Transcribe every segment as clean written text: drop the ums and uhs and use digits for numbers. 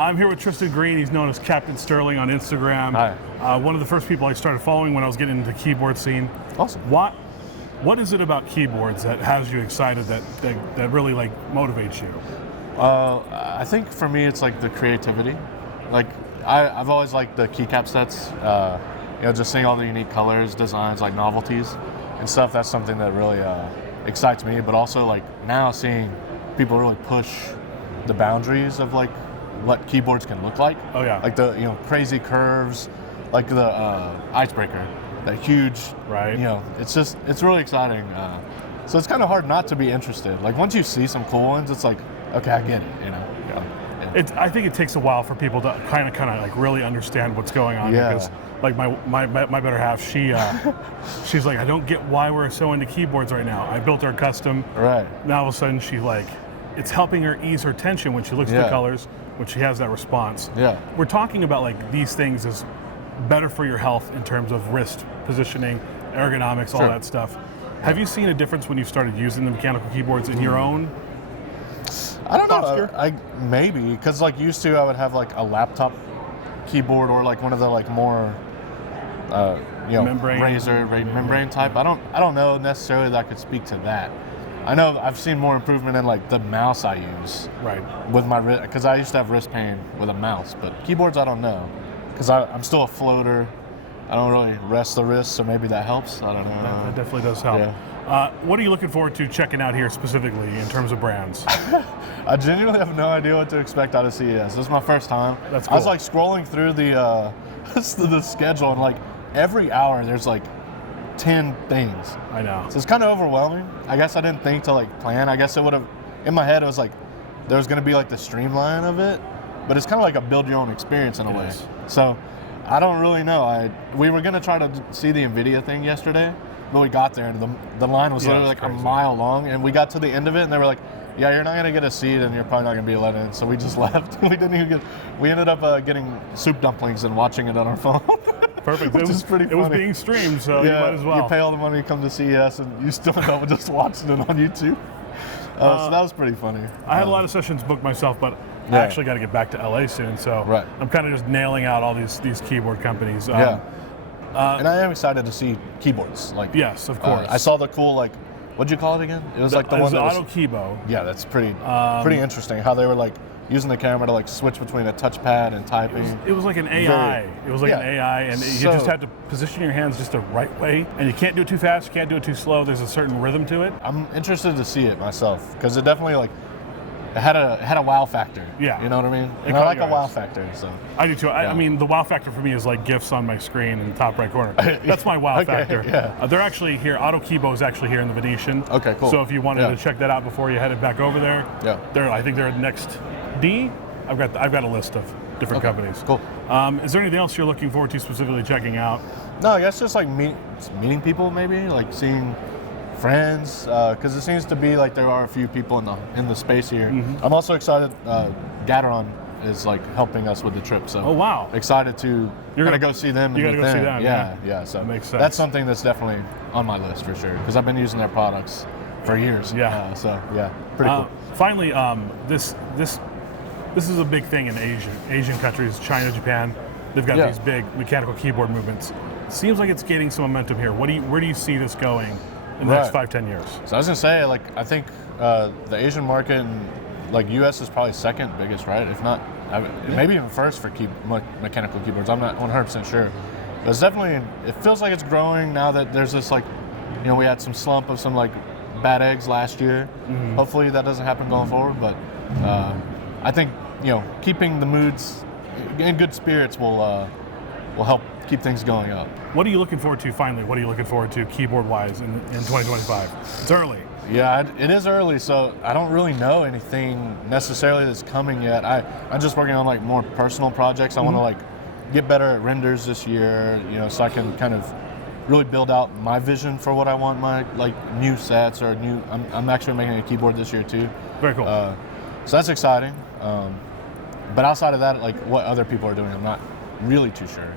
I'm here with Tristan Green. He's known as Captain Sterling on Instagram. Hi. One of the first people I started following when I was getting into the keyboard scene. Awesome. What is it about keyboards that has you excited, that really like motivates you? I think for me it's like the creativity. Like I've always liked the keycap sets. Just seeing all the unique colors, designs, like novelties and stuff. That's something that really excites me. But also like now seeing people really push the boundaries of like what keyboards can look like. Oh yeah. Like the crazy curves, like the icebreaker, that huge. Right. It's really exciting. So it's kind of hard not to be interested. Like once you see some cool ones, it's like, okay, I get it. Yeah. I think it takes a while for people to kind of like really understand what's going on. Yeah. Because like my better half, she's like, I don't get why we're so into keyboards right now. I built her custom. Right. Now all of a sudden she's like, it's helping her ease her tension when she looks at the colors, when she has that response. Yeah. We're talking about like these things as better for your health in terms of wrist positioning, ergonomics, all that stuff. Have you seen a difference when you started using the mechanical keyboards in your own I don't posture? know. Maybe because like used to, I would have like a laptop keyboard or like one of the like more Membrane. membrane type. I don't know necessarily that I could speak to that. I know I've seen more improvement in like the mouse I use. Right. With my wrist, because I used to have wrist pain with a mouse, but keyboards I don't know, because I'm still a floater. I don't really rest the wrist, so maybe that helps. I don't know. That definitely does help. Yeah. What are you looking forward to checking out here specifically in terms of brands? I genuinely have no idea what to expect out of CES. This is my first time. That's cool. I was like scrolling through the the schedule, and like every hour there's like 10 things. I know. So it's kind of overwhelming. I guess I didn't think to like plan. I guess it would have, in my head it was like there was going to be like the streamline of it, but it's kind of like a build your own experience in a way. So I don't really know. We were going to try to see the NVIDIA thing yesterday, but we got there and the line was literally like crazy. a mile long, and we got to the end of it and they were like, yeah, you're not going to get a seat and you're probably not going to be let in. So we just left. We ended up getting soup dumplings and watching it on our phone. Perfect. Which is pretty funny. It was being streamed, so you might as well. You pay all the money to come to CES and you still end up just watching it on YouTube. So that was pretty funny. I had a lot of sessions booked myself, but I actually got to get back to LA soon, so I'm kind of just nailing out all these keyboard companies. And I am excited to see keyboards. Like yes, of course. I saw the cool what'd you call it again? It was like the one that Auto Keybo. Yeah, that's pretty interesting. How they were like using the camera to like switch between a touchpad and typing. It was like an AI. It was like an AI, and you just had to position your hands just the right way. And you can't do it too fast, you can't do it too slow. There's a certain rhythm to it. I'm interested to see it myself because it definitely it had a wow factor. Yeah. You know what I mean? And I like a wow factor. So I do too. I mean, the wow factor for me is like GIFs on my screen in the top right corner. That's my wow factor. Yeah. They're actually here. Auto Keybo is actually here in the Venetian. Okay, cool. So if you wanted to check that out before you headed back over there, I think they're next D. I've got a list of different companies. Cool. Is there anything else you're looking forward to specifically checking out? No, I guess just like meeting people, maybe like seeing friends, because it seems to be like there are a few people in the space here. Mm-hmm. I'm also excited. Gateron is like helping us with the trip, so excited to go see them. You gotta go see them. Yeah. So that makes sense. That's something that's definitely on my list for sure because I've been using their products for years. Pretty cool. Finally, this is a big thing in Asian countries, China, Japan. They've got these big mechanical keyboard movements. Seems like it's gaining some momentum here. Where do you see this going in the next 5-10 years? So I was gonna say, I think the Asian market and US is probably second biggest, right? If not, maybe even first for mechanical keyboards. I'm not 100% sure, but it's definitely. It feels like it's growing now that there's this we had some slump of some bad eggs last year. Mm-hmm. Hopefully that doesn't happen going forward, but I think keeping the moods in good spirits will help keep things going up. What are you looking forward to finally? What are you looking forward to keyboard-wise in 2025? It's early. Yeah, it is early, so I don't really know anything necessarily that's coming yet. I'm just working on more personal projects. I want to get better at renders this year, so I can kind of really build out my vision for what I want my new sets or new. I'm actually making a keyboard this year too. Very cool. So that's exciting. But outside of that, what other people are doing, I'm not really too sure.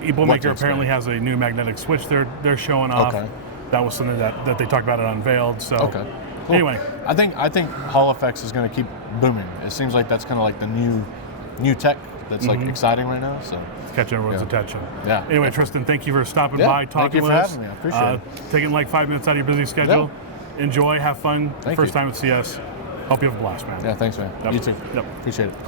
Eablemaker apparently has a new magnetic switch they're showing off. Okay. That was something that they talked about at Unveiled. So cool. Anyway, I think Hall effects is going to keep booming. It seems like that's kind of the new new tech that's like exciting right now. So Catching everyone's attention. Yeah. Anyway, Tristan, thank you for stopping Yeah, by, thank talking you with for us. having me. I appreciate it. Taking like 5 minutes out of your busy schedule. Enjoy, have fun. Thank First you. time at CES. Hope you have a blast, man. yeah, thanks, man. Yep. You too. Yep. Appreciate it.